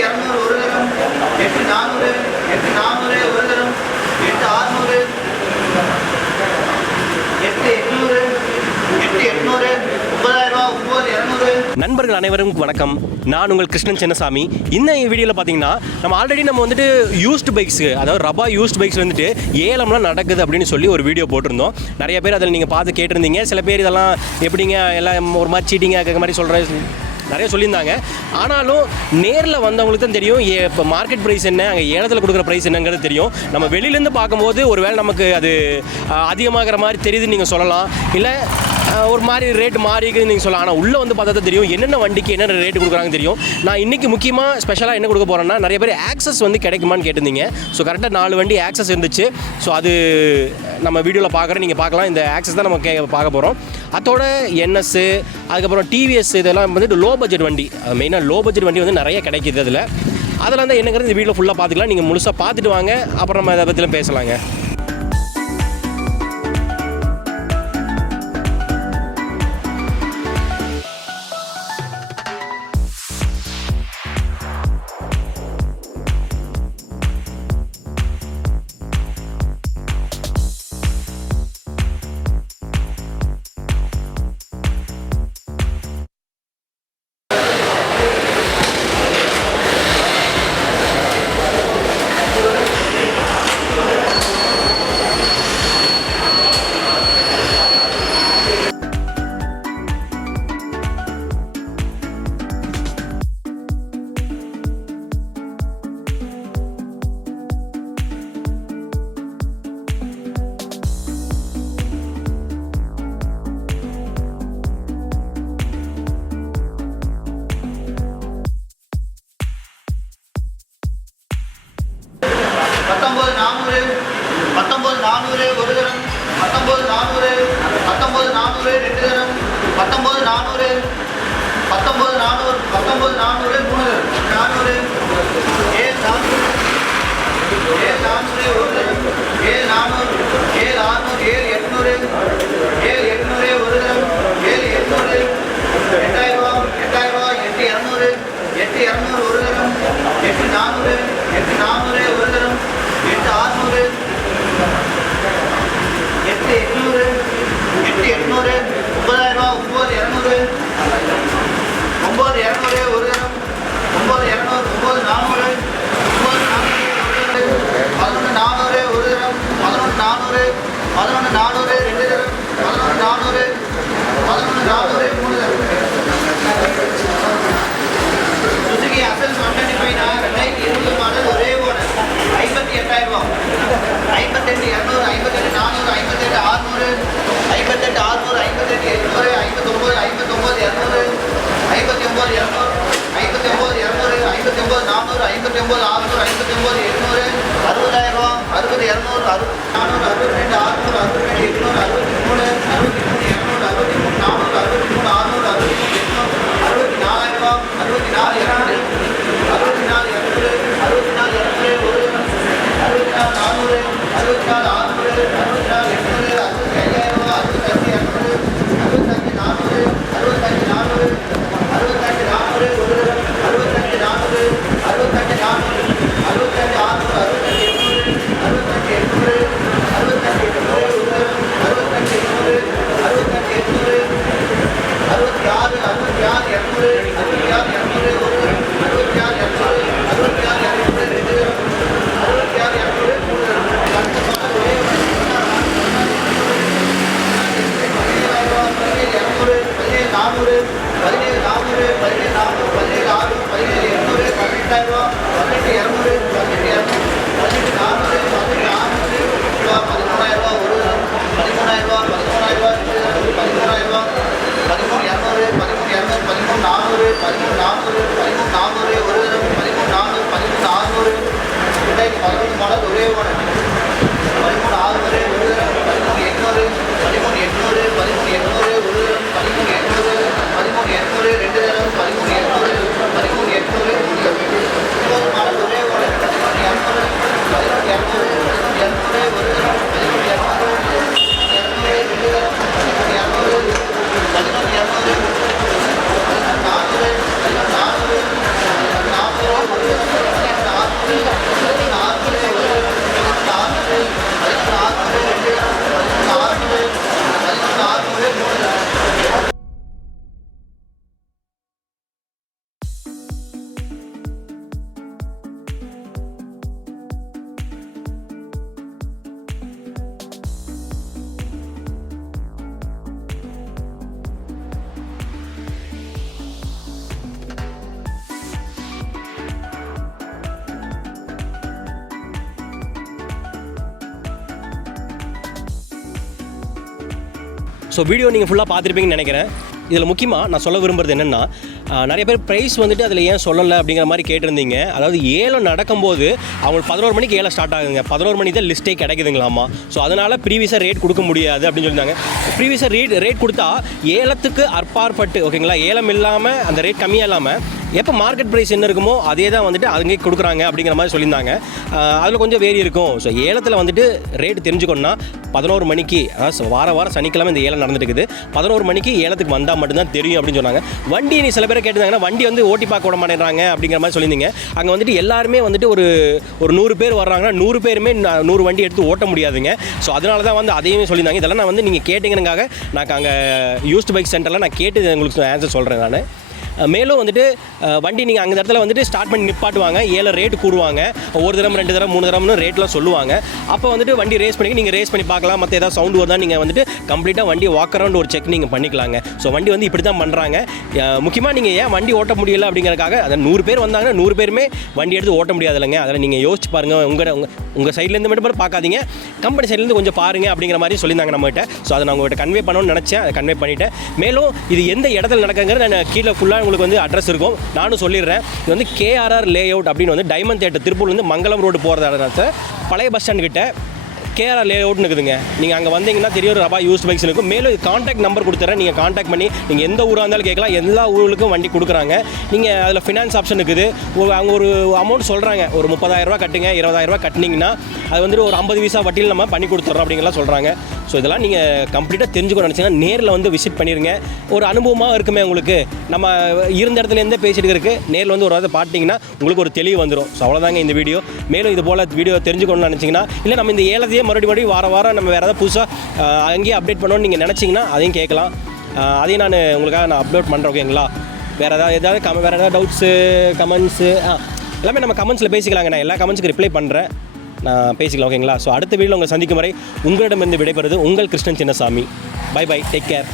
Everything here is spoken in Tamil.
200 ஒரு தரம், 8400, 8400 ஒரு தரம், 8600, 8800, 8800, 9000 ரூபாய், 9200. நண்பர்கள் அனைவருக்கும் வணக்கம். நான் உங்கள் கிருஷ்ணன் சின்னசாமி. இந்த வீடியோவில் பார்த்தீங்கன்னா நம்ம ஆல்ரெடி வந்துட்டு யூஸ்டு பைக்ஸு, அதாவது ரபா யூஸ்டு பைக்ஸ் வந்துட்டு ஏலம்லாம் நடக்குது அப்படின்னு சொல்லி ஒரு வீடியோ போட்டிருந்தோம். நிறைய பேர் அதில் நீங்கள் பார்த்து கேட்டிருந்தீங்க. சில பேர் இதெல்லாம் எப்படிங்க எல்லாம் ஒரு மாதிரி சீட்டிங்காக இருக்கிற மாதிரி சொல்கிற நிறைய சொல்லியிருந்தாங்க. ஆனாலும் நேரில் வந்தவங்களுக்கு தான் தெரியும் இப்போ மார்க்கெட் ப்ரைஸ் என்ன, அங்கே ஏலத்தில் கொடுக்குற ப்ரைஸ் என்னங்கிறது தெரியும். நம்ம வெளியிலேருந்து பார்க்கும்போது ஒரு வேளை நமக்கு அது அதிகமாகிற மாதிரி தெரியுதுன்னு நீங்கள் சொல்லலாம், இல்லை ஒரு மாதிரி ரேட் மாறி இருக்குதுன்னு நீங்கள் சொல்லலாம். ஆனால் உள்ளே வந்து பார்த்தா தான் தெரியும் என்னென்ன வண்டிக்கு என்னென்ன ரேட்டு கொடுக்குறாங்க தெரியும். நான் இன்றைக்கி முக்கியமாக ஸ்பெஷலாக என்ன கொடுக்க போகிறேன்னா, நிறைய பேர் ஆக்சஸ் வந்து கிடைக்குமான்னு கேட்டிருந்தீங்க. ஸோ கரெக்டாக 4 வண்டி ஆக்சஸ் இருந்துச்சு. ஸோ அது நம்ம வீடியோவில் பார்க்குறேன், நீங்கள் பார்க்கலாம். இந்த ஆக்சஸ் தான் நம்ம பார்க்க போகிறோம். அதோட என்எஸ்ஸு, அதுக்கப்புறம் டிவிஎஸ், இதெல்லாம் வந்துட்டு லோ பட்ஜெட் வண்டி. மெயினாக லோ பட்ஜெட் வண்டி வந்து நிறைய கிடைக்கிது. அதெல்லாம் தான் என்னங்கிறது இந்த வீடியோ ஃபுல்லாக பார்த்துக்கலாம். நீங்கள் முழுசாக பார்த்துட்டு வாங்க, அப்புறம் நம்ம இதை பற்றிலாம் பேசலாங்க. ஒரு தரம், 19400, 19400 2 தரம், 19400, 19400, 19400 3 தரம், 400, 7400, 7400 ஒரு தரம், 7400, 7600, 7800, 7800 ஒரு தரம், 7800, 8000 ரூபாய், 8200, 8200 ஒரு தரம், 8400, 8400 ஒரு தரம், 8600, 8800, 8800, 9000 ரூபாய், 9200, 9200 ஒரு தரம், 9200, 9400, 11400 ஒரு தரம், 11400, 11400 2 தரம், 11400, 11400 3 தரம். சுசுகி அசல் 125 2020 மாடல், ஒரே ஓனர், 58000 ரூபாய், 58200, 58400, 58600, 58600, 58800, 59, 59200, 59200, 59200, 59400, 59600, 59800, 60000 ரூபாய், 60200, 400, 62, 600, 62, 800, 63, 63, 200, 63, 400, 63, 600, 63, 800, 64000 ரூபாய், 64, 200, 64, 200, 64, 400, 64, 800, 65, 65, 400, 65, 400, 65, 400, 65, 400, 65, 400, 65, 800, 65, 800, 65, 800, 13, 800, ஸோ வீடியோ நீங்கள் ஃபுல்லாக பார்த்துருப்பீங்கன்னு நினைக்கிறேன். இதில் முக்கியமாக நான் சொல்ல விரும்புகிறது என்னென்னா, நிறைய பேர் ப்ரைஸ் வந்துட்டு அதில் ஏன் சொல்லலை அப்படிங்கிற மாதிரி கேட்டிருந்தீங்க. அதாவது ஏலம் நடக்கும்போது அவங்களுக்கு 11 மணிக்கு ஏலம் ஸ்டார்ட் ஆகுதுங்க. 11 மணி தான் லிஸ்ட்டே கிடைக்குதுங்களாமா. ஸோ அதனால் ப்ரீவியஸாக ரேட் கொடுக்க முடியாது அப்படின்னு சொல்லியிருந்தாங்க. ப்ரீவியஸாக ரேட் கொடுத்தா ஏலத்துக்கு அற்பாற்பட்டு, ஓகேங்களா, ஏலம் இல்லாமல் அந்த ரேட் கம்மியாக இல்லாமல் எப்போ மார்க்கெட் ப்ரைஸ் என்ன இருக்குமோ அதே தான் வந்துட்டு அங்கே கொடுக்குறாங்க அப்படிங்கிற மாதிரி சொல்லியிருந்தாங்க. அதில் கொஞ்சம் வேரி இருக்கும். ஸோ ஏலத்தில் வந்துட்டு ரேட்டு தெரிஞ்சுக்கணுன்னா 11 மணிக்கு, அதாவது வாரம் சனிக்கிழமை இந்த ஏலம் நடந்துட்டு இருக்குது. 11 மணிக்கு ஏலத்துக்கு வந்தால் மட்டும்தான் தெரியும் அப்படின்னு சொன்னாங்க. வண்டி நீ சில பேர் கேட்டிருந்தாங்கன்னா வண்டி வந்து ஓட்டி பார்க்க விட மாட்டேங்கிறாங்க அப்படிங்கிற மாதிரி சொல்லியிருந்தீங்க. அங்கே வந்துட்டு எல்லாருமே வந்துட்டு ஒரு 100 பேர் வர்றாங்கன்னா 100 பேருமே 100 வண்டி எடுத்து ஓட்ட முடியாதுங்க. ஸோ அதனால தான் வந்து அதையுமே சொல்லியிருந்தாங்க. இதெல்லாம் நான் வந்து நீங்கள் கேட்டிங்கனுக்காக நான் அங்கே யூஸ்டு பைக் சென்டரில் நான் கேட்டு உங்களுக்கு ஆன்சர் சொல்கிறேன். நான் மேலும் வந்துட்டு வண்டி நீங்கள் அங்கே இடத்துல வந்துட்டு ஸ்டார்ட் பண்ணி நிப்பாட்டுவாங்க. ஏல ரேட்டு கூடுவாங்க. ஒரு தரம் 2 தரம் 3 தரம்னு ரேட்லாம் சொல்லுவாங்க. அப்போ வந்துட்டு வண்டி ரேஸ் பண்ணி நீங்கள் ரேஸ் பண்ணி பார்க்கலாம். மற்ற ஏதாவது சவுண்டு வருதா நீங்கள் வந்துட்டு கம்ப்ளீட்டாக வண்டி வாக் அரவுண்ட் ஒரு செக் நீங்கள் பண்ணிக்கலாங்க. ஸோ வண்டி வந்து இப்படி தான் பண்ணுறாங்க. முக்கியமாக நீங்கள் ஏன் வண்டி ஓட்ட முடியலை அப்படிங்கிறதுக்காக அதை 100 பேர் வந்தாங்கன்னா 100 பேருமே வண்டி எடுத்து ஓட்ட முடியாது இல்லைங்க. அதில் நீங்கள் யோசிச்சு பாருங்கள். உங்கள் சைட்லேருந்து மட்டும் பார்க்காதீங்க, கம்பெனி சைட்லேருந்து கொஞ்சம் பாருங்கள் அப்படிங்கிற மாதிரி சொல்லியிருந்தாங்க நம்மகிட்ட. ஸோ அதை நான் உங்கள்கிட்ட கன்வே பண்ணணும்னு நினச்சேன். அதை கன்வே பண்ணிவிட்டேன். மேலும் இது எந்த இடத்துல நடக்குங்கிறது நான் கீழே ஃபுல்லாக உங்களுக்கு வந்து அட்ரஸ் இருக்கும், நானும் சொல்லிடுறேன். இது வந்து KRR லேஅவுட் அப்படின்னு வந்து டைமண்ட் தியேட்டர் திருப்பூர் வந்து மங்கலம் ரோடு போகிறத இடத்துல பழைய பஸ் ஸ்டாண்ட் கிட்ட KRR லேஅவுட்னு இருக்குதுங்க. நீங்கள் அங்கே வந்தீங்கன்னா தெரியும் ரபா யூஸ்ட் பைக்ஸ் இருக்கும். மேலும் கான்டாக்ட் நம்பர் கொடுத்துறேன். நீங்கள் கான்டாக்ட் பண்ணி நீங்கள் எந்த ஊராக இருந்தாலும் கேட்கலாம். எல்லா ஊர்களுக்கும் வண்டி கொடுக்குறாங்க. நீங்கள் அதில் ஃபினான்ஸ் ஆப்ஷன் இருக்குது. அவங்க ஒரு அமௌண்ட் சொல்கிறாங்க, ஒரு 30,000 ரூபா கட்டுங்க, 20,000 ரூபா கட்டினீங்கன்னா அது வந்துட்டு ஒரு 50 வீசா வட்டியில் நம்ம பண்ணி கொடுத்துட்றோம் அப்படிங்கலாம் சொல்கிறாங்க. ஸோ இதெல்லாம் நீங்கள் கம்ப்ளீட்டாக தெரிஞ்சுக்கணும் நினச்சிங்கன்னா நேரில் வந்து விசிட் பண்ணிடுங்க. ஒரு அனுபவமாக இருக்குமே உங்களுக்கு. நம்ம இருந்த இடத்துலேருந்தே பேசிட்டு இருக்கு, நேரில் வந்து ஒரு வாரத்தை பார்த்தீங்கன்னா உங்களுக்கு ஒரு தெளிவு வந்துடும். ஸோ அவ்வளோதாங்க இந்த வீடியோ. மேலும் இது போல் வீடியோ தெரிஞ்சுக்கணும்னு நினச்சிங்கன்னா, இல்லை நம்ம இந்த ஏலத்தையே மறுபடியும் வாரம் நம்ம வேறு ஏதாவது புதுசாக அங்கேயே அப்டேட் பண்ணணும்னு நீங்கள் நினச்சிங்கன்னா அதையும் கேட்கலாம். அதையும் நான் உங்களுக்காக நான் அப்லோட் பண்ணுறேன், ஓகேங்களா. வேறு ஏதாவது டவுட்ஸு, கமெண்ட்ஸு எல்லாமே நம்ம கமெண்ட்ஸில் பேசிக்கலாங்க. நான் எல்லா கமெண்ட்ஸுக்கு ரிப்ளை பண்ணுறேன், நான் பேசிக்கலாம், ஓகேங்களா. ஸோ அடுத்த வீடியோவில் உங்களை சந்திக்கும் வரை உங்களிடமிருந்து விடைபெறுவது உங்கள் Krishnan Chinnasamy. Bye, take care.